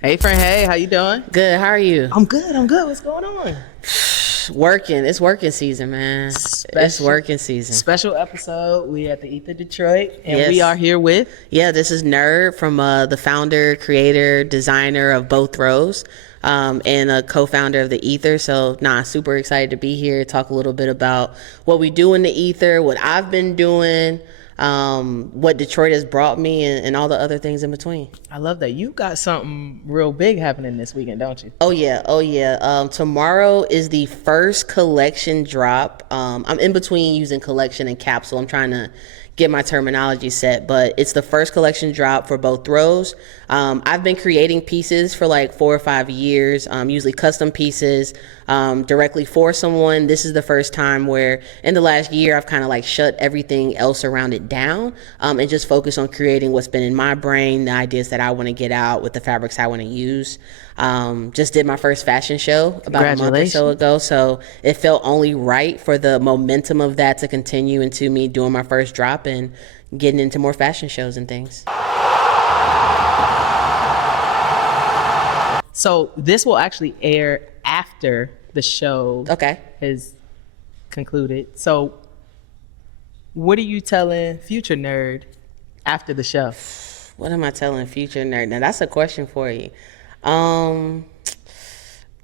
Hey friend, hey, how you doing? Good. How are you? I'm good. What's going on? Working. It's working season, man. It's working season. Special episode. We at the Ether Detroit, and Yes. we are here with. Yeah, this is Nerd from the founder, creator, designer of Both Rows, and a co-founder of the Ether. So, super excited to be here. Talk a little bit about what we do in the Ether, what I've been doing, what Detroit has brought me, and all the other things in between. I love that you got something real big happening this weekend, don't you? Oh yeah. Tomorrow is the first collection drop. I'm in between using collection and capsule. I'm trying to get my terminology set, but it's the first collection drop for Both Rows. I've been creating pieces for like 4 or 5 years, usually custom pieces, directly for someone. This is the first time where in the last year I've kind of like shut everything else around it down, and just focus on creating what's been in my brain, the ideas that I want to get out with the fabrics I want to use. Just did my first fashion show about a month or so ago, so it felt only right for the momentum of that to continue into me doing my first drop and getting into more fashion shows and things. So this will actually air after the show is concluded. So what are you telling future Nerd after the show? What am I telling future Nerd? Now that's a question for you.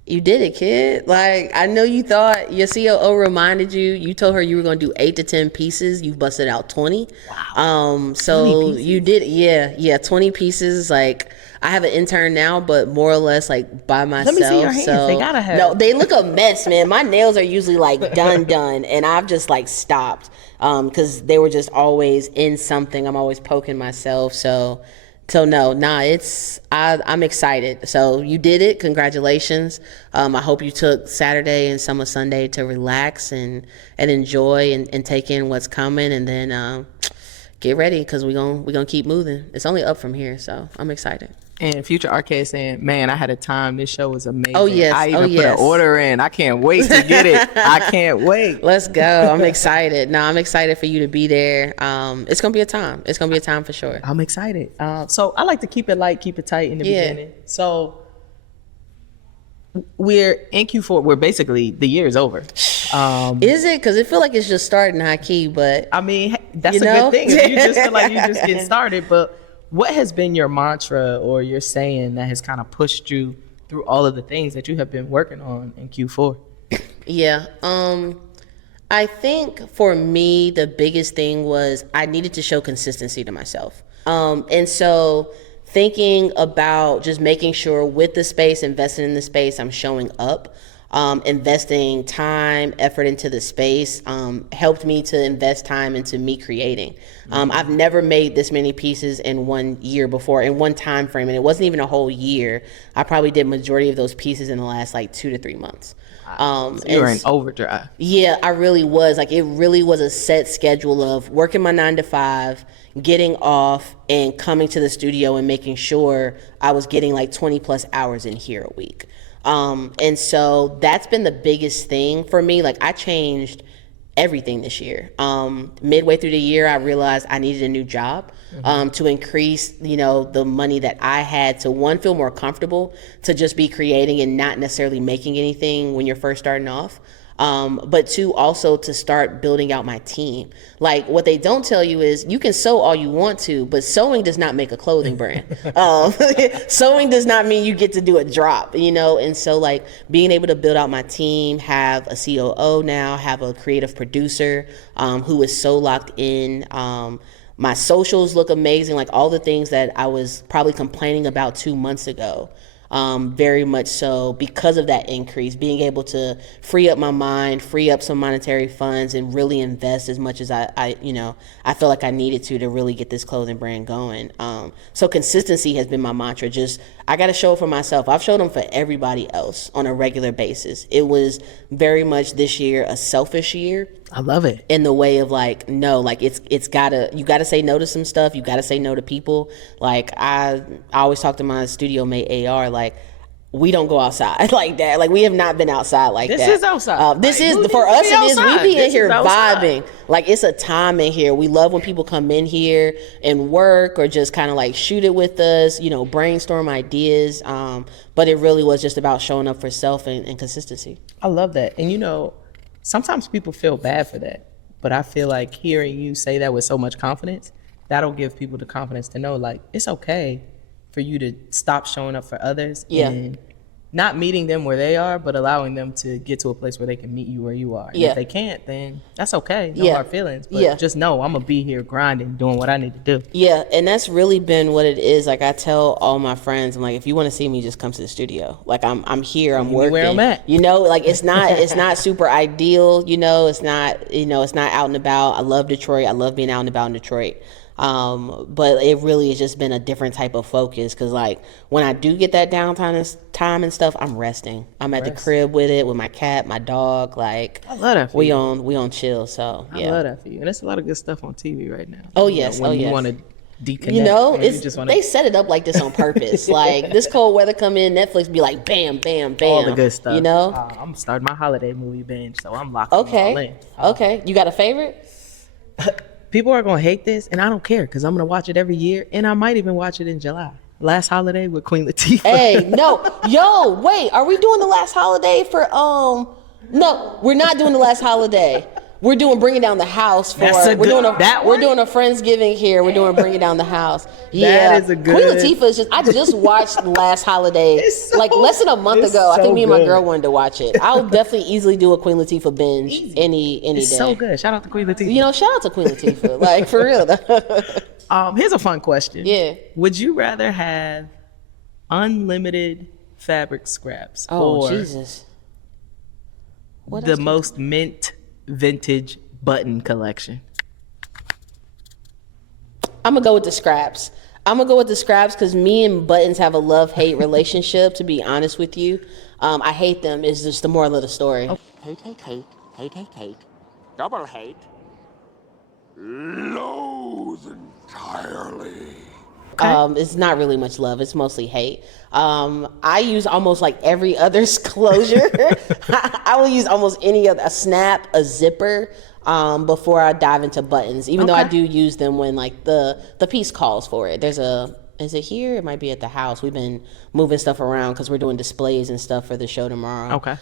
You did it, kid. Like, I know you thought your COO reminded you. You told her you were going to do 8 to 10 pieces. You busted out 20. Wow. So you did, yeah, 20 pieces. Like, I have an intern now, but more or less like by myself. Let me see your hands. So, they gotta have. No, they look a mess, man. My nails are usually like done, and I've just like stopped because they were just always in something. I'm always poking myself. So I'm excited. So you did it. Congratulations. I hope you took Saturday and some of Sunday to relax and enjoy and take in what's coming, and then get ready because we're gonna keep moving. It's only up from here, so I'm excited. And Future Arcade saying, man, I had a time. This show was amazing. Oh, yes. I even put an order in. I can't wait to get it. I can't wait. Let's go. I'm excited. I'm excited for you to be there. It's going to be a time. It's going to be a time for sure. I'm excited. So I like to keep it light, keep it tight in the beginning. So we're in Q4. We're basically, the year is over. Is it? Because it feel like it's just starting high key, but I mean, that's a good thing. If you just feel like you just getting started. But what has been your mantra or your saying that has kind of pushed you through all of the things that you have been working on in Q4? Yeah. I think for me, the biggest thing was I needed to show consistency to myself. And so thinking about just making sure with the space, investing in the space, I'm showing up. Investing time, effort into the space helped me to invest time into me creating. I've never made this many pieces in 1 year before, in one time frame, and it wasn't even a whole year. I probably did majority of those pieces in the last like 2 to 3 months. So you were in overdrive. Yeah, I really was. Like, it really was a set schedule of working my 9 to 5, getting off, and coming to the studio and making sure I was getting like 20 plus hours in here a week. And so that's been the biggest thing for me. Like, I changed everything this year. Midway through the year, I realized I needed a new job, to increase, the money that I had to, one, feel more comfortable to just be creating and not necessarily making anything when you're first starting off. But two, also to start building out my team. Like, what they don't tell you is you can sew all you want to, but sewing does not make a clothing brand. Sewing does not mean you get to do a drop, and so like being able to build out my team, have a COO now, have a creative producer who is so locked in. My socials look amazing, like all the things that I was probably complaining about 2 months ago. Very much so because of that increase, being able to free up my mind, free up some monetary funds, and really invest as much as I feel like I needed to really get this clothing brand going. So consistency has been my mantra. Just, I got to show for myself. I've showed them for everybody else on a regular basis. It was very much this year a selfish year. I love it. In the way of like, no, like you gotta say no to some stuff. You gotta say no to people. Like, I always talk to my studio mate AR, like, we don't go outside like that. Like we have not been outside like this that. This is outside. This like, is for us. It is. We be in here vibing. Like it's a time in here. We love when people come in here and work or just kind of like shoot it with us. You know, brainstorm ideas. But it really was just about showing up for self and consistency. I love that. And you know, sometimes people feel bad for that, but I feel like hearing you say that with so much confidence, that'll give people the confidence to know like it's okay for you to stop showing up for others and not meeting them where they are, but allowing them to get to a place where they can meet you where you are. And if they can't, then that's okay. No hard feelings. But just know I'm gonna be here grinding, doing what I need to do. Yeah, and that's really been what it is. Like I tell all my friends, I'm like, if you want to see me, just come to the studio. Like I'm here, I'm working. Where I'm at. You know, like it's not super ideal, you know, it's not out and about. I love Detroit. I love being out and about in Detroit. But it really has just been a different type of focus because like when I do get that downtime and stuff, I'm resting. I'm at the crib with it with my cat, my dog. Like I love that for we you. on chill. So I love that for you. And there's a lot of good stuff on TV right now. Oh yes, when you want to deconnect. You know, they set it up like this on purpose. Like this cold weather come in, Netflix be like bam, bam, bam. All the good stuff. You know, I'm starting my holiday movie binge, so I'm locked all in. Okay, you got a favorite? People are going to hate this, and I don't care because I'm going to watch it every year, and I might even watch it in July. Last Holiday with Queen Latifah. Hey, no. Yo, wait. Are we doing the Last Holiday for, No, we're not doing the Last Holiday. We're doing Bringing Down the House for, we're doing a Friendsgiving here. We're doing Bringing Down the House. Yeah. That is a good. Queen Latifah is just, I just watched Last Holiday like less than a month ago. I think me and my girl wanted to watch it. I'll definitely easily do a Queen Latifah binge any day. It's so good. Shout out to Queen Latifah. You know, shout out to Queen Latifah. Like for real. Here's a fun question. Yeah. Would you rather have unlimited fabric scraps or Jesus. The most mint vintage button collection? I'm gonna go with the scraps. Because me and buttons have a love-hate relationship, to be honest with you. I hate them. It's just the moral of the story. Hate. Double hate. Loathe entirely. Okay. It's not really much love. It's mostly hate. I use almost like every other closure. I will use almost any other, a snap, a zipper, before I dive into buttons, even though I do use them when like the piece calls for it. Is it here? It might be at the house. We've been moving stuff around because we're doing displays and stuff for the show tomorrow. Okay.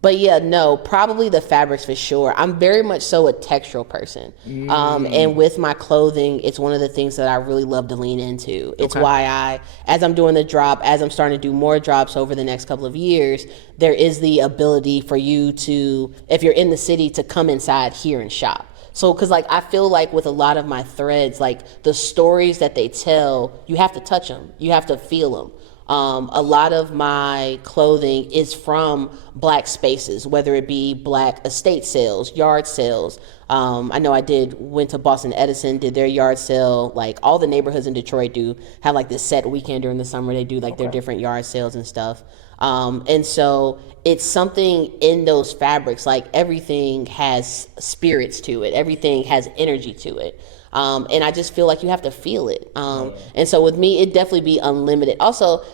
But yeah, no, probably the fabrics for sure. I'm very much so a textural person. And with my clothing, it's one of the things that I really love to lean into. It's why as I'm doing the drop, as I'm starting to do more drops over the next couple of years, there is the ability for you to, if you're in the city, to come inside here and shop. So, cause like, I feel like with a lot of my threads, like the stories that they tell, you have to touch them. You have to feel them. A lot of my clothing is from Black spaces, whether it be Black estate sales, yard sales. I know went to Boston Edison, did their yard sale. Like all the neighborhoods in Detroit do have like this set weekend during the summer. They do like their different yard sales and stuff. And so it's something in those fabrics, like everything has spirits to it. Everything has energy to it. And I just feel like you have to feel it. And so with me, it'd definitely be unlimited. Also,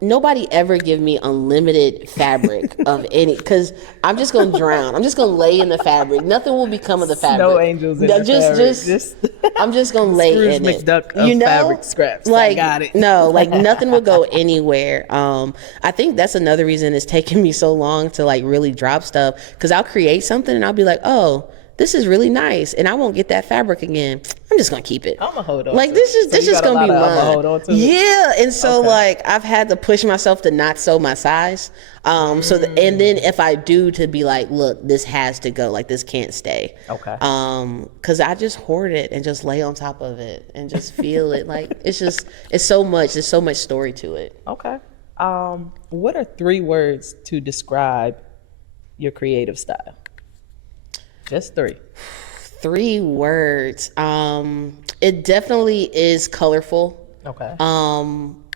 nobody ever give me unlimited fabric of any, because I'm just going to drown. I'm just going to lay in the fabric. Nothing will become of the fabric. No angels in the fabric. I'm just going to lay in it. McDuck of fabric scraps. Like, I got it. No, like nothing will go anywhere. I think that's another reason it's taken me so long to like really drop stuff, because I'll create something and I'll be like, oh, this is really nice, and I won't get that fabric again. I'm just gonna keep it. I'm gonna hold on. Like this is gonna be mine. Yeah, and so like I've had to push myself to not sew my size. And then if I do, to be like, look, this has to go. Like this can't stay. Okay. Because I just hoard it and just lay on top of it and just feel it. Like it's so much. There's so much story to it. Okay. What are 3 words to describe your creative style? Just 3. 3 words. It definitely is colorful. Okay.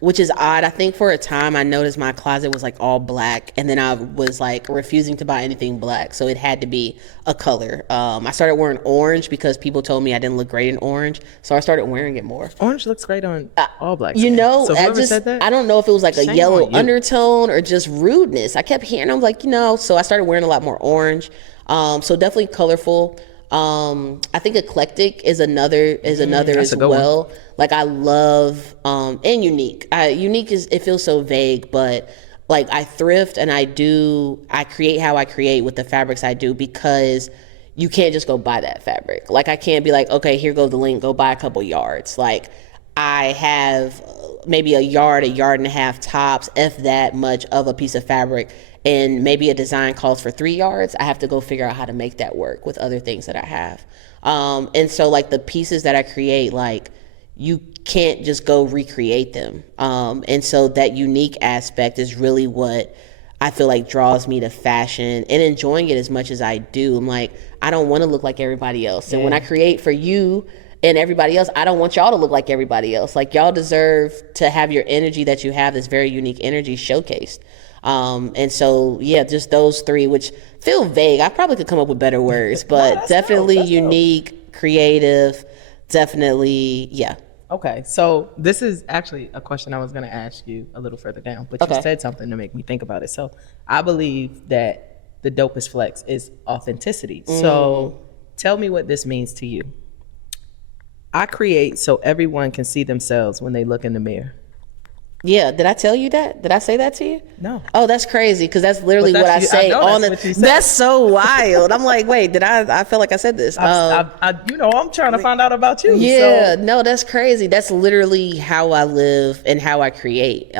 which is odd. I think for a time I noticed my closet was like all black, and then I was like refusing to buy anything black, so it had to be a color. I started wearing orange because people told me I didn't look great in orange, so I started wearing it more. Orange looks great on all black You skin. know, So whoever said that, I don't know if it was like a shame yellow on you. undertone or just rudeness. I kept hearing, I'm like, so I started wearing a lot more orange. So definitely colorful. I think eclectic is another as a good well. Like I love and unique. Unique it feels so vague, but like I thrift and I create how I create with the fabrics I do, because you can't just go buy that fabric. Like I can't be like, okay, here goes the link, go buy a couple yards. Like I have maybe a yard and a half tops, if that much, of a piece of fabric, and maybe a design calls for 3 yards. I have to go figure out how to make that work with other things that I have. And so like the pieces that I create, like you can't just go recreate them. And so that unique aspect is really what I feel like draws me to fashion and enjoying it as much as I do. I'm like, I don't want to look like everybody else. And when I create for you and everybody else, I don't want y'all to look like everybody else. Like y'all deserve to have your energy that you have, this very unique energy, showcased. And so, yeah, just those 3, which feel vague. I probably could come up with better words, but definitely unique, creative, definitely, yeah. Okay, so this is actually a question I was going to ask you a little further down, but you said something to make me think about it. So I believe that the dopest flex is authenticity. So tell me what this means to you. I create so everyone can see themselves when they look in the mirror. Yeah, did I tell you that? Did I say that to you? No. Oh, that's crazy, because that's literally But what I say on what you the. said. That's so wild. I'm like, wait, did I feel like I said this? I'm trying to find out about you. Yeah, So. no, that's crazy. That's literally how I live and how I create.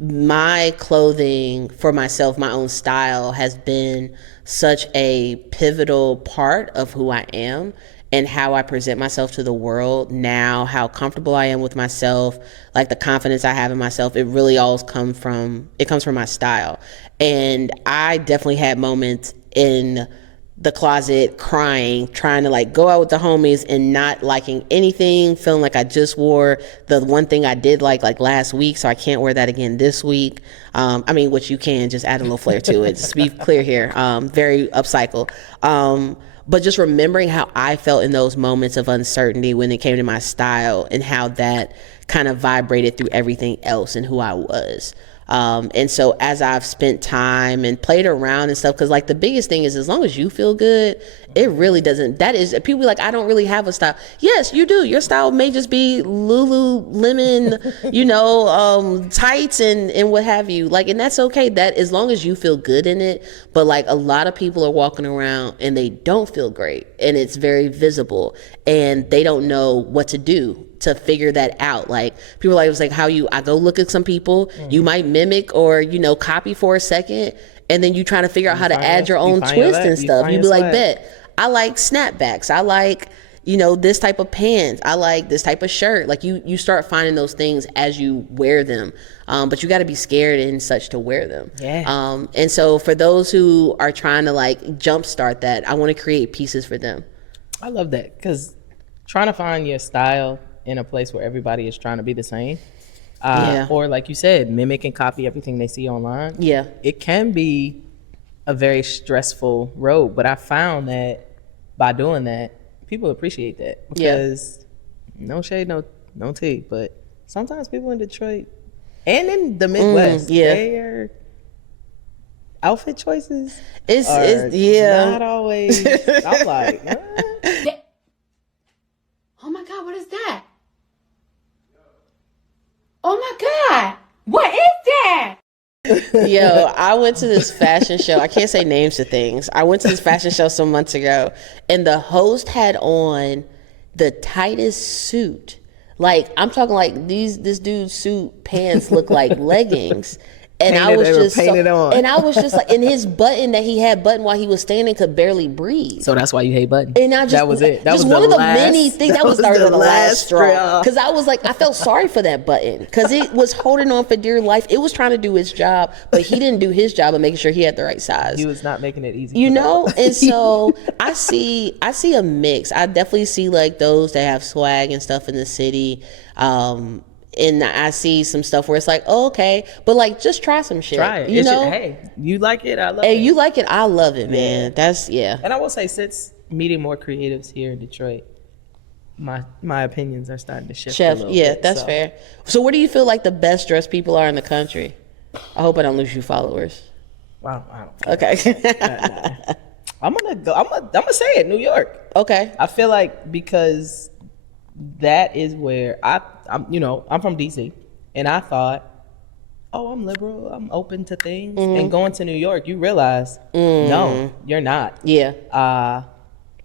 My clothing for myself, my own style, has been such a pivotal part of who I am and how I present myself to the world now, how comfortable I am with myself, like the confidence I have in myself. It really all comes from my style. And I definitely had moments in the closet crying, trying to like go out with the homies and not liking anything, feeling like I just wore the one thing I did like last week, so I can't wear that again this week. Which you can, just add a little flair to it. Just to be clear here, very upcycle. But just remembering how I felt in those moments of uncertainty when it came to my style, and how that kind of vibrated through everything else and who I was. And so as I've spent time and played around and stuff, because like the biggest thing is, as long as you feel good, it really doesn't. That is, people be like, I don't really have a style. Yes, you do. Your style may just be Lululemon, tights and what have you. Like, and that's okay. That as long as you feel good in it. But like a lot of people are walking around and they don't feel great, and it's very visible, and they don't know what to do to figure that out. Like people are like, it was like I go look at some people, you might mimic or copy for a second, and then you try to figure out how to add your own twist and stuff. You be like, bet I like snapbacks, I like this type of pants, I like this type of shirt. Like you start finding those things as you wear them, but you got to be scared and such to wear them. And so for those who are trying to like jumpstart that, I want to create pieces for them. I love that, because trying to find your style in a place where everybody is trying to be the same, or like you said, mimic and copy everything they see online. Yeah, it can be a very stressful road, but I found that by doing that, people appreciate that, because no shade, no tea, but sometimes people in Detroit and in the Midwest, their outfit choices are not always. I'm like, oh my God, what is that? Oh my God, what is that? Yo, I went to this fashion show. I can't say names to things. I went to this fashion show some months ago, and the host had on the tightest suit. Like, I'm talking like this dude's suit pants look like leggings. And I was just and I was just like, and his button that he had button while he was standing could barely breathe. So that's why you hate buttons. And I just, that was it. That just was one of the last, many things that was started the last straw. Because I was like, I felt sorry for that button, because it was holding on for dear life. It was trying to do its job, but he didn't do his job of making sure he had the right size. He was not making it easy. And so I see a mix. I definitely see like those that have swag and stuff in the city. and I see some stuff where it's like, oh, okay, but like just try some shit. Try it. You know, Hey, you like it? I love hey, it. you like it? I love it, man. That's And I will say, since meeting more creatives here in Detroit, my opinions are starting to shift. Chef. A little Yeah, bit, that's so. fair. So, where do you feel like the best dressed people are in the country? I hope I don't lose you followers. Wow. I don't Okay. I'm gonna say it. New York. Okay. I feel like because that is where I'm from DC, and I thought, oh, I'm liberal, I'm open to things. And going to New York, you realize, no, you're not. Yeah.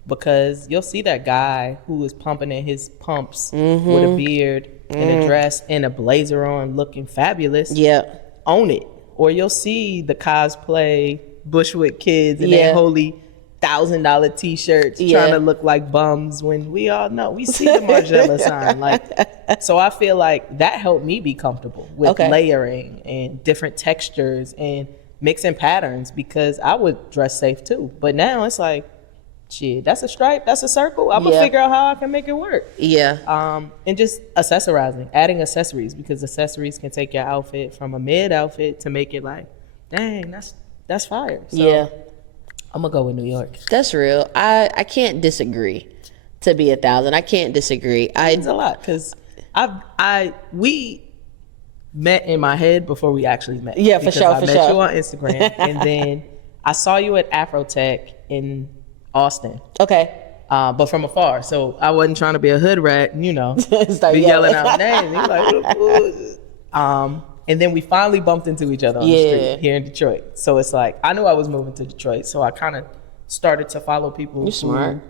Because you'll see that guy who is pumping in his pumps with a beard and a dress and a blazer on, looking fabulous. Yeah. Own it. Or you'll see the cosplay Bushwick kids and Yeah. their holy $1,000 t-shirts trying to look like bums, when we all know we see the Margiela sign. Like, so I feel like that helped me be comfortable with layering and different textures and mixing patterns, because I would dress safe too. But now it's like, shit, that's a stripe, that's a circle. I'm gonna figure out how I can make it work. Yeah. And just accessorizing, adding accessories, because accessories can take your outfit from a mid outfit to make it like, dang, that's fire. So Yeah. I'm gonna go with New York. That's real. I can't disagree. To be 1,000, I can't disagree. It's a lot, because we met in my head before we actually met. Yeah, for Because sure, I for met sure. you on Instagram, and then I saw you at Afrotech in Austin. Okay. But from afar, so I wasn't trying to be a hood rat, Start be yelling. yelling out names. He's like, "Who the fool is this?" And then we finally bumped into each other on the street here in Detroit. So it's like, I knew I was moving to Detroit, so I kind of started to follow people who smart.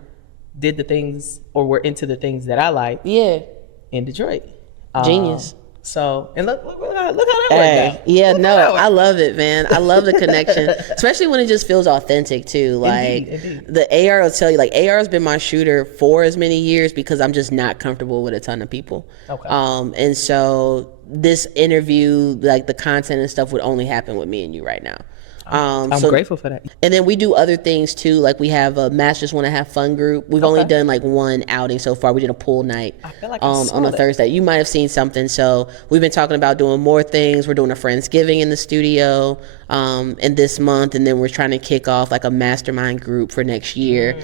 did the things or were into the things that I like Yeah. in Detroit. Genius. So, and look how that worked out. Yeah, Look no, how that I love it, man. I love the connection, especially when it just feels authentic too. Like Indeed. the AR will tell you, like AR has been my shooter for as many years because I'm just not comfortable with a ton of people. Okay. And so this interview, like the content and stuff, would only happen with me and you right now. I'm So- grateful for that. And then we do other things too. Like we have a Masters Want to Have Fun group. We've only done like one outing so far. We did a pool night I feel like I saw on a that. Thursday. You might have seen something. So we've been talking about doing more things. We're doing a Friendsgiving in the studio in this month. And then we're trying to kick off like a mastermind group for next year.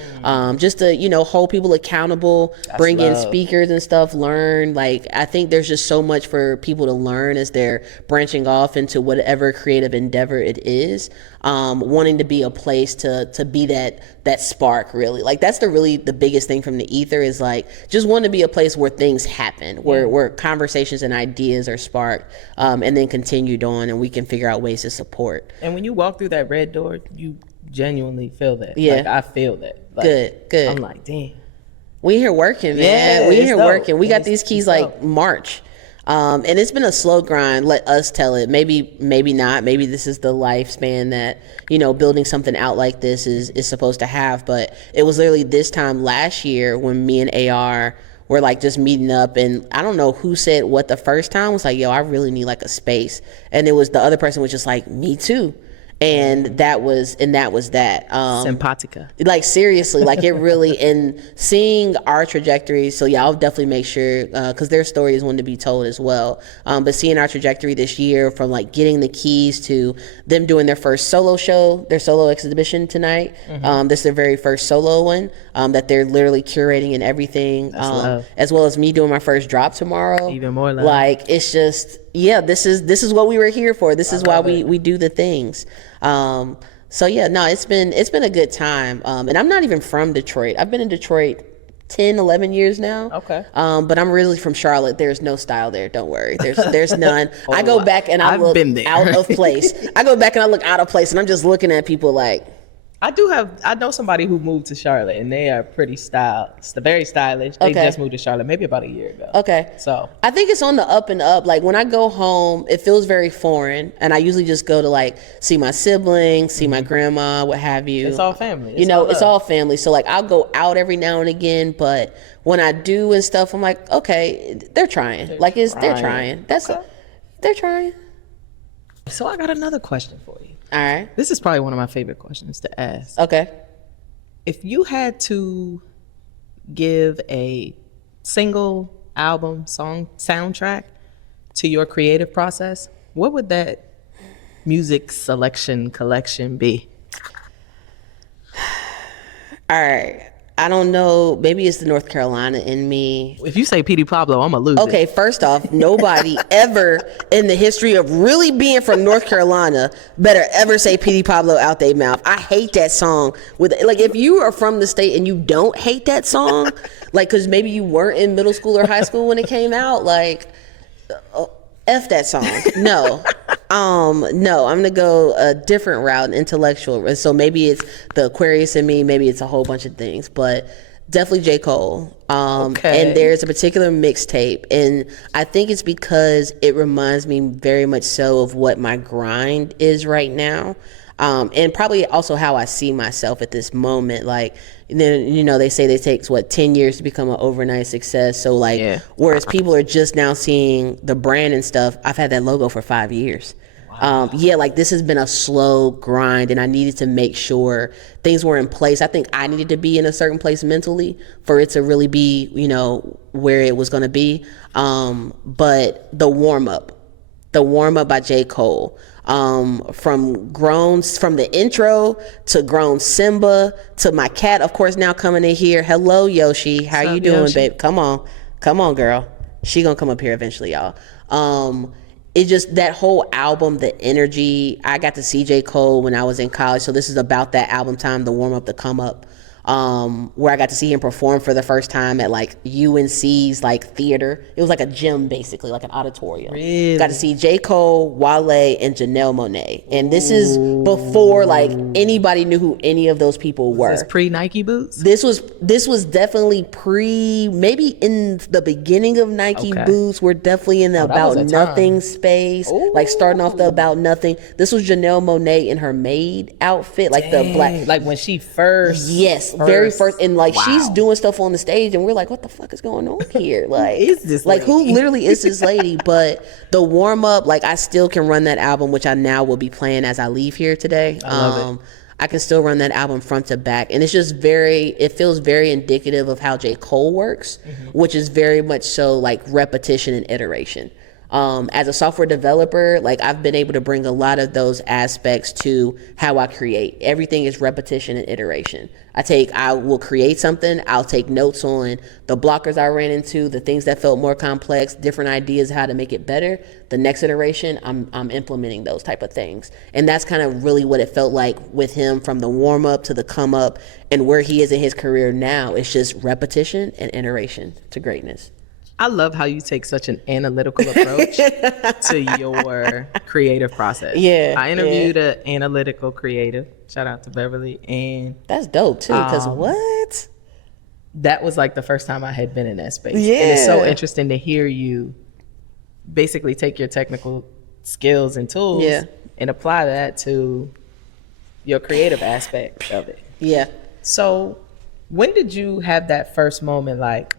Just to, hold people accountable, bring in love. speakers and stuff, learn. Like I think there's just so much for people to learn as they're branching off into whatever creative endeavor it is. Wanting to be a place to be that spark, really. Like that's the biggest thing from the ether is like just wanting to be a place where things happen, where conversations and ideas are sparked, and then continued on, and we can figure out ways to support. And when you walk through that red door, you genuinely feel that. Yeah. Like, I feel that. Like, Good. I'm like, damn. We here working, man. Yeah, We it's here dope. working. We got It's- these keys it's like dope. March. And it's been a slow grind. Let us tell it. Maybe not. Maybe this is the lifespan that, building something out like this is supposed to have. But it was literally this time last year when me and AR were like just meeting up, and I don't know who said what the first time was like, yo, I really need like a space. And it was the other person was just like, me too. And that was that. Simpatica. Like seriously, like it really, and seeing our trajectory. So yeah, I'll definitely make sure, because their story is one to be told as well. But seeing our trajectory this year, from like getting the keys to them doing their first solo show, their solo exhibition tonight. This is their very first solo one that they're literally curating and everything. love. As well as me doing my first drop tomorrow. Even more love. Like it's just, yeah, this is what we were here for. This is why we do the things. So yeah, no, it's been a good time. And I'm not even from Detroit. I've been in Detroit 10, 11 years now. Okay. But I'm really from Charlotte. There's no style there. Don't worry. There's none. I go back and I I've look been there. out of place. I go back and I look out of place, and I'm just looking at people like, I know somebody who moved to Charlotte, and they are pretty very stylish. They Okay. just moved to Charlotte maybe about a year ago. okay. So I think it's on the up and up. Like when I go home, it feels very foreign, and I usually just go to like see my siblings, see my grandma, what have you. it's all family. It's love. all family. So like I'll go out every now and again, but when I do and stuff, I'm like, okay, they're trying. They're trying. They're trying. So I got another question for you. All right. This is probably one of my favorite questions to ask. Okay. If you had to give a single album song soundtrack to your creative process, what would that music selection collection be? All right. I don't know. Maybe it's the North Carolina in me. If you say Petey Pablo, I'm gonna lose Okay, it. first off, nobody ever in the history of really being from North Carolina better ever say Petey Pablo out their mouth. I hate that song. With like, if you are from the state and you don't hate that song, like, because maybe you weren't in middle school or high school when it came out, like, F that song. No. No, I'm gonna go a different route, an intellectual. So maybe it's the Aquarius in me, maybe it's a whole bunch of things, but definitely J. Cole. Okay. And there's a particular mixtape, and I think it's because it reminds me very much so of what my grind is right now. And probably also how I see myself at this moment. Like, then, you know, they say it takes 10 years to become an overnight success. So like, Yeah. whereas people are just now seeing the brand and stuff, I've had that logo for 5 years. Yeah, like this has been a slow grind, and I needed to make sure things were in place. I think I needed to be in a certain place mentally for it to really be, you know, where it was going to be. But the warm up by J. Cole, from the intro to Grown Simba to my cat, of course, now coming in here. Hello, Yoshi. How What's you up, doing, Yoshi? babe? Come on, girl. She gonna come up here eventually, y'all. It's just that whole album, the energy. I got to see J. Cole when I was in college, so this is about that album time, the warm up, the come up. Where I got to see him perform for the first time at like UNC's like theater. It was like a gym, basically, like an auditorium. Really? Got to see J. Cole, Wale, and Janelle Monáe. And this is before like anybody knew who any of those people were. Is this pre-Nike boots? This was definitely maybe in the beginning of Nike Okay. boots. We're definitely in the that was about a time. nothing space. Like starting off the about nothing. This was Janelle Monáe in her maid outfit, like the black. Like when she first. Yes, very first, and like she's doing stuff on the stage, and we're like, "What the fuck is going on here?" Like, is this like who lady? literally is this lady? But the warm up, like, I still can run that album, which I now will be playing as I leave here today. I love it. I can still run that album front to back, and it's just it feels very indicative of how J. Cole works, which is very much so like repetition and iteration. As a software developer, like I've been able to bring a lot of those aspects to how I create. Everything is repetition and iteration. I will create something, I'll take notes on the blockers I ran into, the things that felt more complex, different ideas how to make it better. The next iteration, I'm implementing those type of things. And that's kind of really what it felt like with him, from the warm up to the come up, and where he is in his career now. It's just repetition and iteration to greatness. I love how you take such an analytical approach to your creative process. Yeah, I interviewed an analytical creative. Shout out to Beverly. And That's dope too, because what? that was like the first time I had been in that space. Yeah. And it's so interesting to hear you basically take your technical skills and tools Yeah. and apply that to your creative aspect of it. Yeah. So when did you have that first moment like,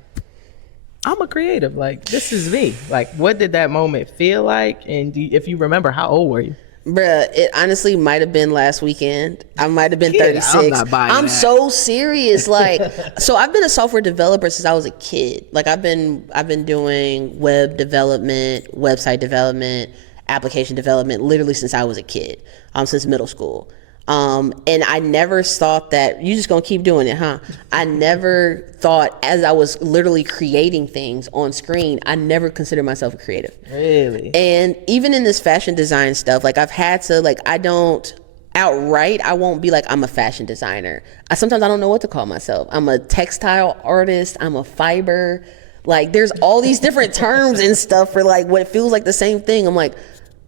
I'm a creative, like this is me? Like what did that moment feel like? And if you remember, how old were you? Bruh, it honestly might have been last weekend. I might have been Yeah, 36. I'm not buying I'm that. so serious. Like, so I've been a software developer since I was a kid. Like I've been doing web development, website development, application development, literally since I was a kid, since middle school. And I never thought that you just gonna keep doing it, huh? I never thought, as I was literally creating things on screen, I never considered myself a creative. Really? And even in this fashion design stuff, like I've had to, like, I don't outright, I won't be like, I'm a fashion designer. Sometimes I don't know what to call myself. I'm a textile artist. I'm a fiber. Like there's all these different terms and stuff for like what feels like the same thing. I'm like,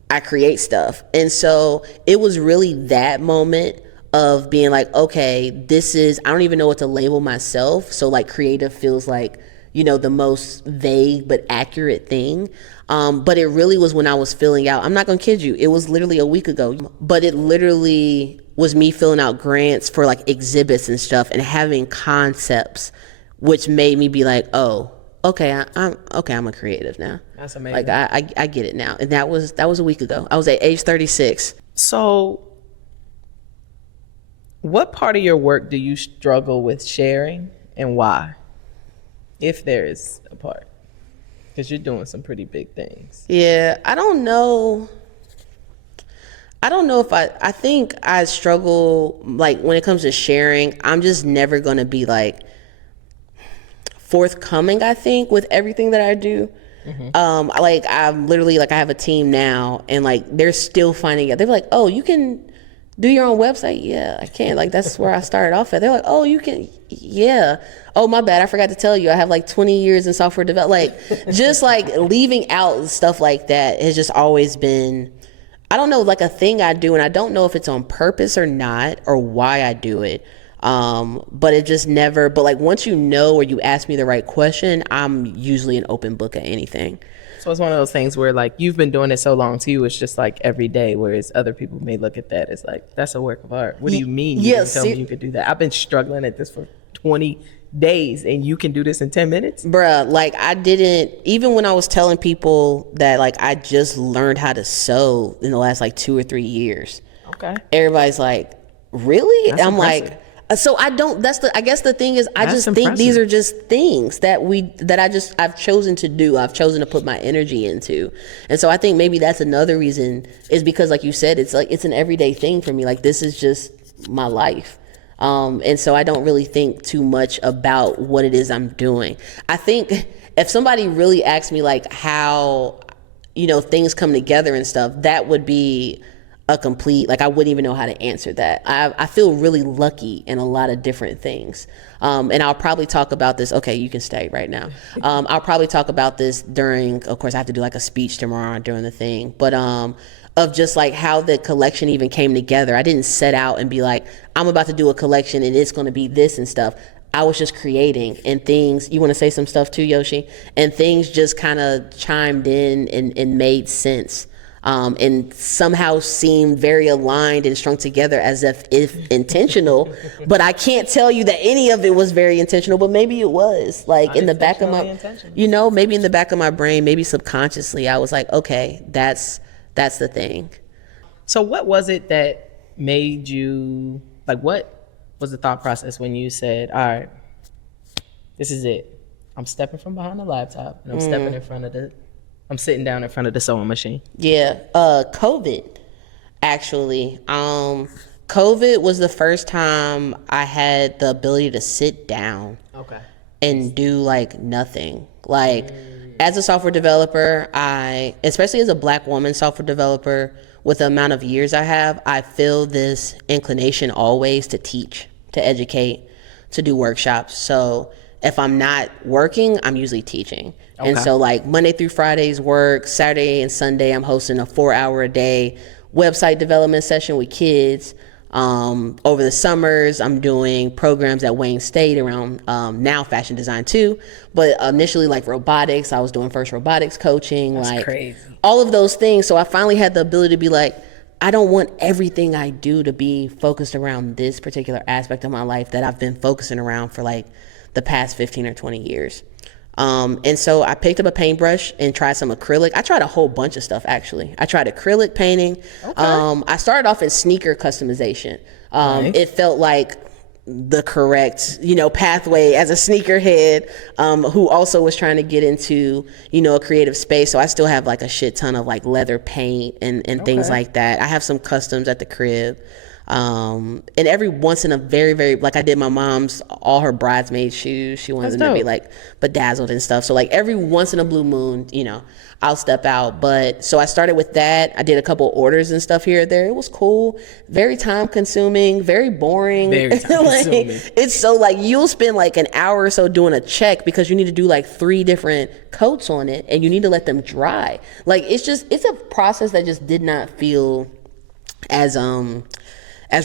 I create stuff. And so it was really that moment of being like, okay, I don't even know what to label myself. So like creative feels like, you know, the most vague but accurate thing. But it really was when I was filling out, I'm not gonna kid you, it was literally a week ago, but it literally was me filling out grants for like exhibits and stuff and having concepts, which made me be like, oh, okay, I'm a creative now. That's amazing. Like I get it now. And that was a week ago. I was at age 36. So what part of your work do you struggle with sharing and why? If there is a part. Because you're doing some pretty big things. Yeah, I don't know if I think I struggle, like, when it comes to sharing. I'm just never going to be like forthcoming, I think, with everything that I do. Like, I'm literally like, I have a team now, and like they're still finding it. They're like, oh, you can do your own website? Yeah, I can. Like, that's where I started off at. They're like, oh, you can. Yeah. Oh, my bad, I forgot to tell you, I have like 20 years in software development. Like, just like leaving out stuff like that has just always been, I don't know, like a thing I do, and I don't know if it's on purpose or not, or why I do it. But it just never, but like once you know, or you ask me the right question, I'm usually an open book at anything. So it's one of those things where like you've been doing it so long to you, it's just like every day, whereas other people may look at that as like, that's a work of art. What do you mean you didn't tell me you could do that? I've been struggling at this for 20 days and you can do this in 10 minutes? Bruh, like I didn't, even when I was telling people that like I just learned how to sew in the last like 2 or 3 years. Okay. Everybody's like, really? That's I'm impressive. like, so I don't, I guess the thing is, I That's just think impressive. these are just things that I've chosen to do. I've chosen to put my energy into. And so I think maybe that's another reason, is because like you said, it's like, it's an everyday thing for me. Like, this is just my life. And so I don't really think too much about what it is I'm doing. I think if somebody really asked me like how, things come together and stuff, that would be a complete, like I wouldn't even know how to answer that. I feel really lucky in a lot of different things. And I'll probably talk about this. Okay, you can stay right now. I'll probably talk about this during, of course I have to do like a speech tomorrow during the thing, but of just like how the collection even came together. I didn't set out and be like, I'm about to do a collection and it's going to be this and stuff. I was just creating, and things, you want to say some stuff too, Yoshi? And things just kind of chimed in and made sense. And somehow seemed very aligned and strung together as if intentional, but I can't tell you that any of it was very intentional, but maybe it was like in the back of my, maybe in the back of my brain, maybe subconsciously, I was like, okay, that's the thing. So what was it that made you, like what was the thought process when you said, all right, this is it. I'm stepping from behind the laptop and I'm sitting down in front of the sewing machine. Yeah, COVID, actually. COVID was the first time I had the ability to sit down and do like nothing. Like as a software developer, especially as a Black woman software developer, with the amount of years I have, I feel this inclination always to teach, to educate, to do workshops. So if I'm not working, I'm usually teaching. And so like Monday through Fridays work, Saturday and Sunday, I'm hosting a 4-hour a day website development session with kids. Over the summers, I'm doing programs at Wayne State around now fashion design too. But initially like robotics, I was doing first robotics coaching. That's like crazy. All of those things. So I finally had the ability to be like, I don't want everything I do to be focused around this particular aspect of my life that I've been focusing around for like the past 15 or 20 years. And so I picked up a paintbrush and tried some acrylic. I tried a whole bunch of stuff, actually. I tried acrylic painting. I started off in sneaker customization. Nice. It felt like the correct, pathway as a sneakerhead, who also was trying to get into, a creative space. So I still have like a shit ton of like leather paint and things like that. I have some customs at the crib. And every once in a very, very, like I did my mom's, all her bridesmaid shoes. She wanted them to be like bedazzled and stuff. So like every once in a blue moon, I'll step out. But so I started with that. I did a couple orders and stuff here or there. It was cool. Very time consuming, very boring. Very time consuming. It's so like you'll spend like an hour or so doing a check because you need to do like 3 different coats on it and you need to let them dry. Like it's a process that just did not feel as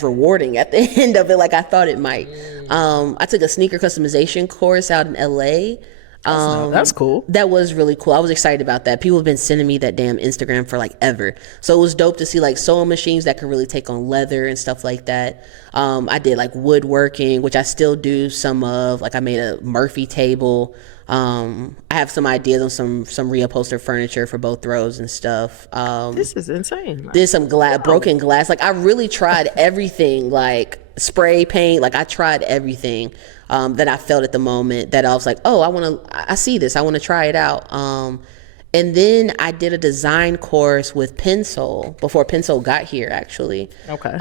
rewarding at the end of it like I thought it might. I took a sneaker customization course out in LA. That's cool. That was really cool. I was excited about that. People have been sending me that damn Instagram for like ever. So it was dope to see like sewing machines that could really take on leather and stuff like that. I did like woodworking, which I still do some of. Like I made a Murphy table. I have some ideas on some reupholstered furniture for both rows and stuff. This is insane. Did some broken glass. Like I really tried everything, like spray paint. Like I tried everything that I felt at the moment that I was like, oh, I see this. I want to try it out. And then I did a design course with Kizzzle before Kizzzle got here, actually. Okay.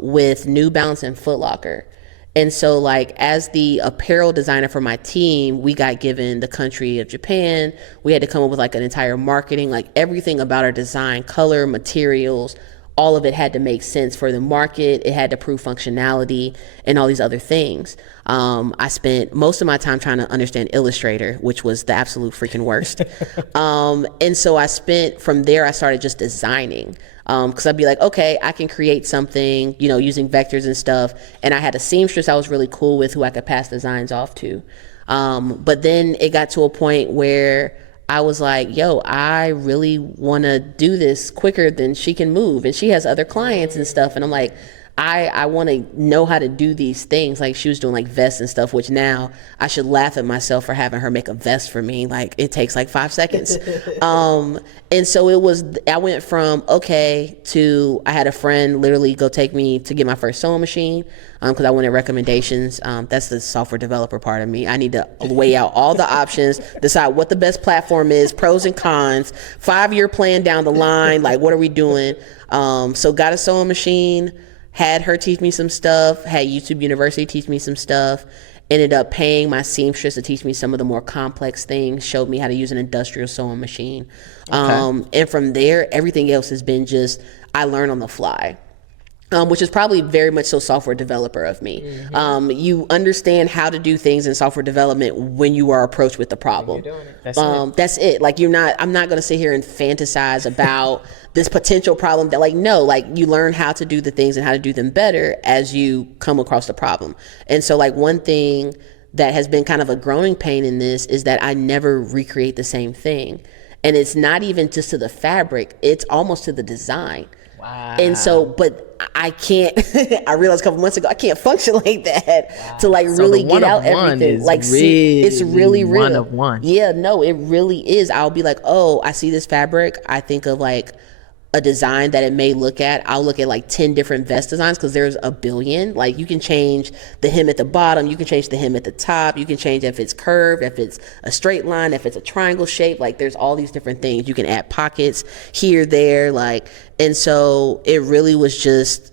With New Balance and Foot Locker. And so like as the apparel designer for my team, we got given the country of Japan. We had to come up with like an entire marketing, like everything about our design, color, materials, all of it had to make sense for the market. It had to prove functionality and all these other things. I spent most of my time trying to understand Illustrator, which was the absolute freaking worst. And so from there, I started just designing. Because I'd be like, okay, I can create something, using vectors and stuff. And I had a seamstress I was really cool with who I could pass designs off to. But then it got to a point where I was like, yo, I really want to do this quicker than she can move. And she has other clients and stuff. And I'm like, I want to know how to do these things. Like she was doing like vests and stuff, which now I should laugh at myself for having her make a vest for me. Like it takes like 5 seconds. And so I went from, okay, to I had a friend literally go take me to get my first sewing machine. Because I wanted recommendations. That's the software developer part of me. I need to weigh out all the options, decide what the best platform is, pros and cons, 5-year plan down the line, like what are we doing? So got a sewing machine, had her teach me some stuff, had YouTube University teach me some stuff, ended up paying my seamstress to teach me some of the more complex things, showed me how to use an industrial sewing machine. Okay. And from there, everything else has been just, I learn on the fly. Which is probably very much so software developer of me. Mm-hmm. You understand how to do things in software development when you are approached with the problem. That's it. Like I'm not going to sit here and fantasize about this potential problem that you learn how to do the things and how to do them better as you come across the problem. And so like one thing that has been kind of a growing pain in this is that I never recreate the same thing. And it's not even just to the fabric, it's almost to the design. Wow. And so, but I can't, I realized a couple months ago, I can't function like that. Wow. To really get out everything. It's really real. One of one. Yeah, no, it really is. I'll be like, oh, I see this fabric. I think of like a design that it may look at. I'll look at like 10 different vest designs because there's a billion. Like you can change the hem at the bottom, you can change the hem at the top, you can change if it's curved, if it's a straight line, if it's a triangle shape. Like there's all these different things. You can add pockets here, there, and so it really was just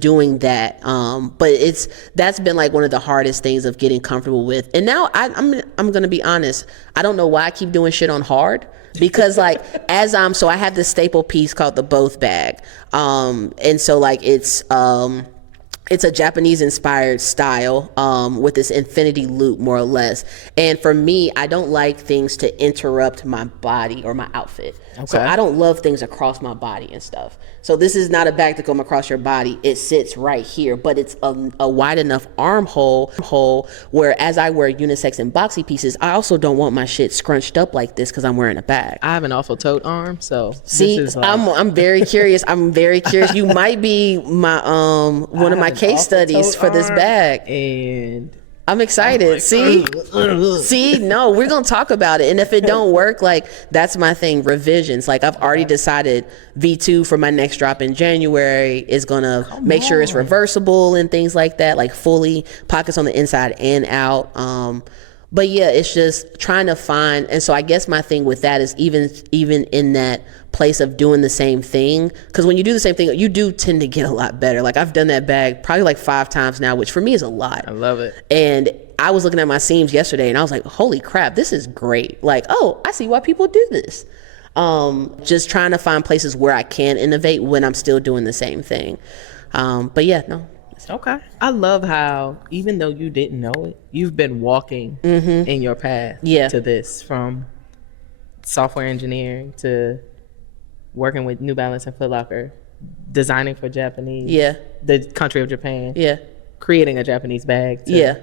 doing that. But that's been like one of the hardest things of getting comfortable with. And now I'm gonna be honest, I don't know why I keep doing shit on hard. Because so I have this staple piece called the Both bag. And so it's a Japanese inspired style with this infinity loop more or less. And for me, I don't like things to interrupt my body or my outfit. Okay. So I don't love things across my body and stuff. So this is not a bag to come across your body. It sits right here, but it's a wide enough armhole where as I wear unisex and boxy pieces, I also don't want my shit scrunched up like this because I'm wearing a bag. I have an awful tote arm, so see, I'm very curious. I'm very curious. You might be my one of my case studies for this bag, and I'm excited. See, no, we're gonna talk about it. And if it don't work, that's my thing. Revisions. I've already decided V2 for my next drop in January is gonna make sure it's reversible and things like that. Fully pockets on the inside and out. But yeah, it's just trying to find. And so I guess my thing with that is even in that place of doing the same thing, because when you do the same thing, you do tend to get a lot better. I've done that bag probably 5 times now, which for me is a lot. I love it. And I was looking at my seams yesterday and I was like, holy crap, this is great. Oh, I see why people do this. Just trying to find places where I can innovate when I'm still doing the same thing. But yeah, no. Okay. I love how, even though you didn't know it, you've been walking in your path to this, from software engineering to working with New Balance and Foot Locker, designing for Japanese, the country of Japan, creating a Japanese bag, to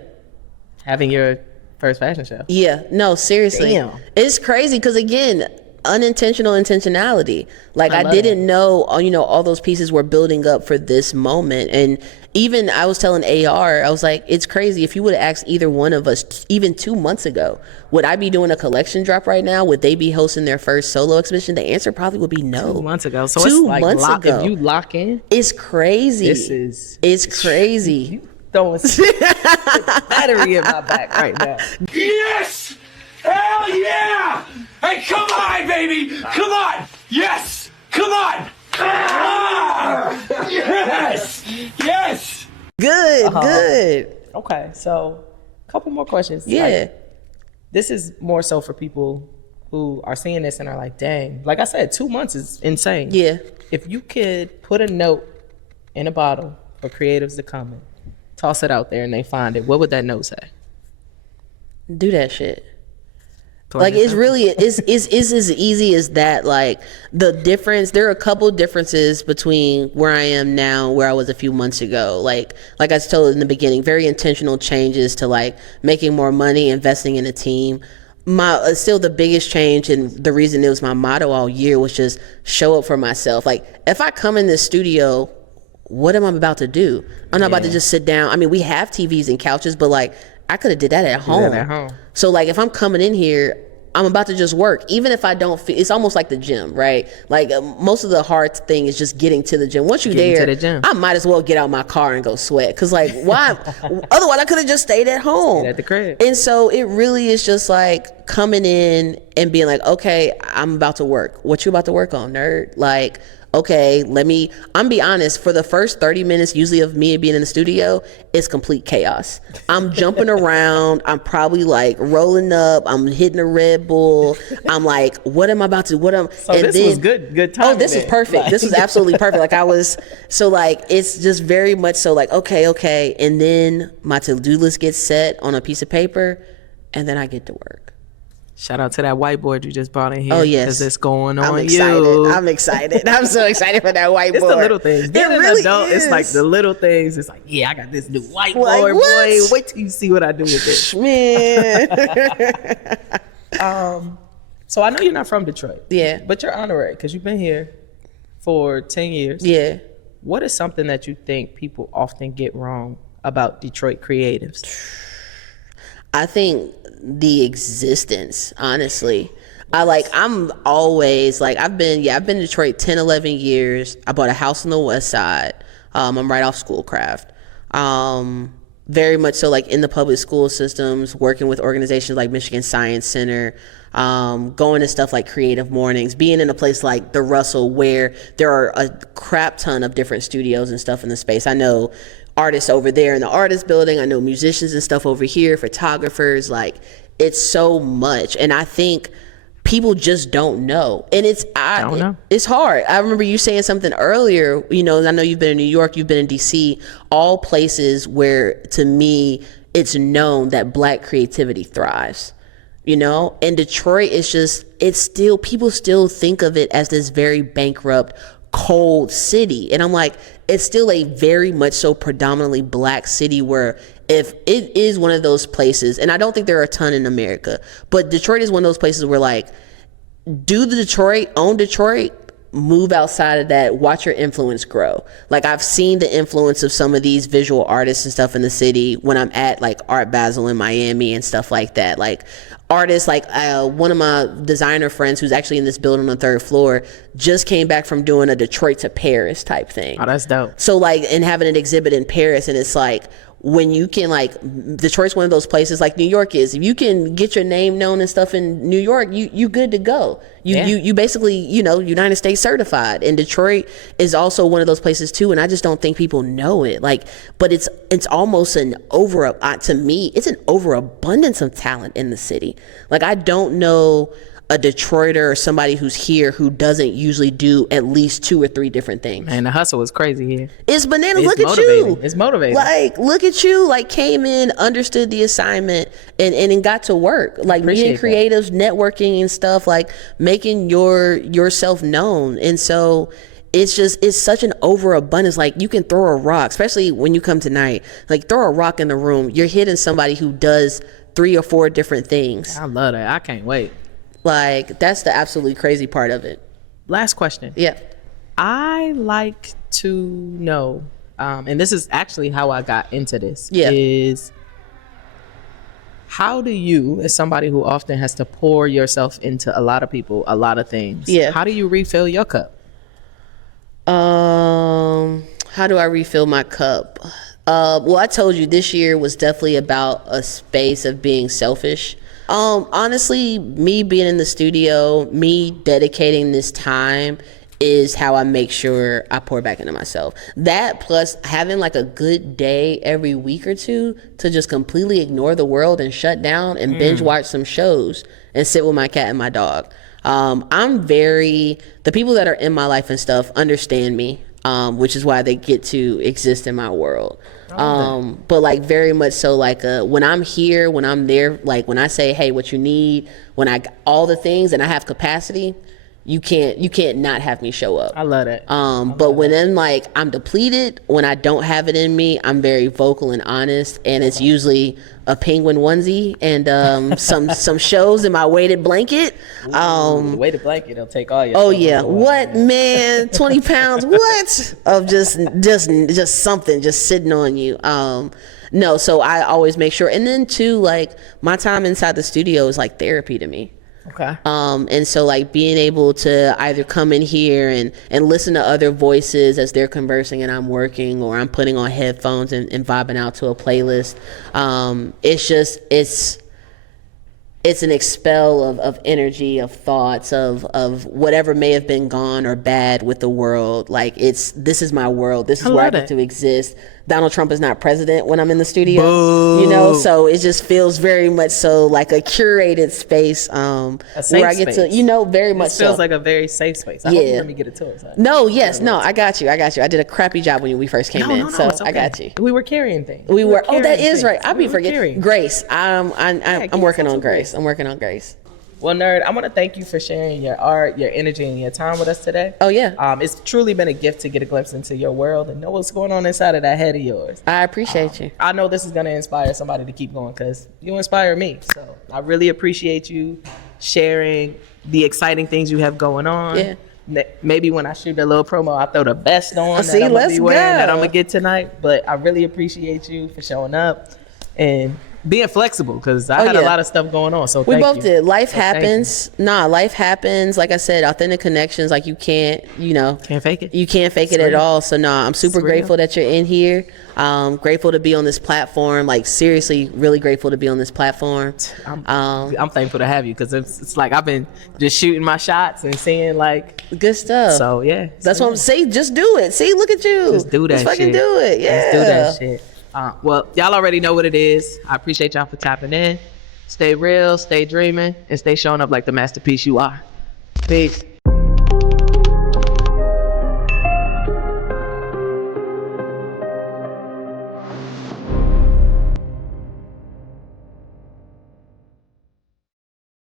having your first fashion show. Yeah, no, seriously. Damn. It's crazy because, again, unintentional intentionality. I didn't know, all those pieces were building up for this moment. And even I was telling AR, I was like, it's crazy. If you would have asked either one of us even 2 months ago, would I be doing a collection drop right now? Would they be hosting their first solo exhibition? The answer probably would be no. 2 months ago. So 2 it's like months ago. if you lock in, It's crazy. It's crazy. You throwing battery in my back right now. Yes! Hell yeah! Hey, come on, baby! Come on! Yes! Come on! Ah! Yes! Yes! Good. Okay, so a couple more questions. Yeah. Like, this is more so for people who are seeing this and are like, dang, like I said, 2 months is insane. Yeah. If you could put a note in a bottle for creatives to come and toss it out there and they find it, what would that note say? Do that shit. Like, it's really, it's as easy as that. Like, the difference, there are a couple differences between where I am now and where I was a few months ago. Like I told in the beginning, very intentional changes to like making more money, investing in a team. Still the biggest change, and the reason it was my motto all year, was just show up for myself. Like, if I come in this studio, what am I about to do? I'm not about to just sit down. I mean, we have TVs and couches, but like, I could have did that at home. So like, if I'm coming in here, I'm about to just work. Even if I don't feel, it's almost like the gym, right? Like, most of the hard thing is just getting to the gym. Once you're there, to the gym. I might as well get out my car and go sweat. Cause like, why? Otherwise I could have just stayed at home. Stayed at the crib. And so it really is just like coming in and being like, okay, I'm about to work. What you about to work on, nerd? Like, okay, I'm be honest, for the first 30 minutes usually of me being in the studio, it's complete chaos. I'm jumping around, I'm probably like rolling up, I'm hitting a Red Bull, I'm like, what am I about to, So and this was good time. Oh, this was perfect. Like, this was absolutely perfect. Like, I was, so like, it's just very much so like, okay. And then my to-do list gets set on a piece of paper, and then I get to work. Shout out to that whiteboard you just brought in here. Oh, yes. Because it's going on I'm excited. you. I'm excited. I'm so excited for that whiteboard. It's the little things. Being an really adult, is. it's like the little things. It's like, yeah, I got this new whiteboard, Like, what? boy. Wait till you see what I do with this. Man. So I know you're not from Detroit. Yeah. But you're honorary because you've been here for 10 years. Yeah. What is something that you think people often get wrong about Detroit creatives? I think the existence, honestly. I'm always like, I've been in Detroit 10, 11 years. I bought a house on the west side. I'm right off Schoolcraft. Very much so like in the public school systems, working with organizations like Michigan Science Center, going to stuff like Creative Mornings, being in a place like the Russell where there are a crap ton of different studios and stuff in the space. I know artists over there in the artist building. I know musicians and stuff over here, photographers. Like, it's so much. And I think people just don't know. And it's hard. I remember you saying something earlier, I know you've been in New York, you've been in DC, all places where, to me, it's known that Black creativity thrives. And Detroit is just, people still think of it as this very bankrupt, cold city. And I'm like, it's still a very much so predominantly Black city, where if it is one of those places, and I don't think there are a ton in America, but Detroit is one of those places where like, own Detroit, move outside of that, watch your influence grow. Like, I've seen the influence of some of these visual artists and stuff in the city when I'm at like Art Basel in Miami and stuff like that. Like, artists like one of my designer friends who's actually in this building on the 3rd floor just came back from doing a Detroit to Paris type thing. Oh, that's dope. So like, and having an exhibit in Paris, and it's like, when you can, like, Detroit's one of those places like New York is. If you can get your name known and stuff in New York, you good to go. You basically, United States certified. And Detroit is also one of those places too. And I just don't think people know it. Like, but it's almost to me, it's an overabundance of talent in the city. Like, I don't know a Detroiter or somebody who's here who doesn't usually do at least 2 or 3 different things. And the hustle is crazy here. It's bananas. It's look motivating. at you. It's motivating. Like, look at you. Like, came in, understood the assignment, and got to work. Like, being creatives, networking and stuff, like making yourself known. And so it's such an overabundance. Like, you can throw a rock, especially when you come tonight, like, throw a rock in the room. You're hitting somebody who does 3 or 4 different things. I love that. I can't wait. Like, that's the absolutely crazy part of it. Last question. Yeah. I like to know and this is actually how I got into this. Yeah. Is how do you, as somebody who often has to pour yourself into a lot of people, a lot of things, Yeah. how do you refill your cup? How do I refill my cup? Well, I told you this year was definitely about a space of being selfish. Honestly, me being in the studio, me dedicating this time is how I make sure I pour back into myself. That plus having like a good day every week or two to just completely ignore the world and shut down and binge watch some shows and sit with my cat and my dog. The people that are in my life and stuff understand me, which is why they get to exist in my world. But like very much so, like when I'm here, when I'm there, like when I say, hey, what you need, when I all the things and I have capacity, you can't not have me show up. I love that. But when I'm depleted, when I don't have it in me, I'm very vocal and honest, and it's usually a penguin onesie and some shows in my weighted blanket. The weighted blanket, it'll take all your. Oh yeah, what man? 20 pounds? What of just something just sitting on you? No, so I always make sure, and then too, like my time inside the studio is like therapy to me. Okay. And so like being able to either come in here and listen to other voices as they're conversing and I'm working, or I'm putting on headphones and vibing out to a playlist. It's an expel of energy, of thoughts, of whatever may have been gone or bad with the world. Like this is my world. This is where I get to exist. Donald Trump is not president when I'm in the studio. Boo. You know, so it just feels very much so like a curated space where I get to, very much so. It feels like a very safe space. I hope you let me get a tour. No, yes, no, I got you. I did a crappy job when we first came in, so it's okay. I got you. We were carrying things. We were. Oh, that is things. right. I be We were forgetting. carrying. Grace. I'm working on Grace. Grace. I'm working on Grace. Well, Nerd, I want to thank you for sharing your art, your energy, and your time with us today. Oh, yeah. It's truly been a gift to get a glimpse into your world and know what's going on inside of that head of yours. I appreciate you. I know this is going to inspire somebody to keep going because you inspire me. So I really appreciate you sharing the exciting things you have going on. Yeah. Maybe when I shoot a little promo, I'll throw the best on See, that I'm going to let's be wearing, go. that I'm going to get tonight. But I really appreciate you for showing up and being flexible because I had a lot of stuff going on. So we thank both you. did. Life So thank you. happens. Life happens. Like I said, authentic connections. Like you can't, Can't fake it. You can't fake it at all. So I'm super grateful that you're in here. Grateful to be on this platform. Like seriously, really grateful to be on this platform. I'm thankful to have you because it's like I've been just shooting my shots and seeing like Good stuff. so yeah. That's what I'm saying. Just do it. See, look at you. Just do that Just fucking shit. do it. Yeah. Just do that shit. Well, y'all already know what it is. I appreciate y'all for tapping in. Stay real, stay dreaming, and stay showing up like the masterpiece you are. Peace.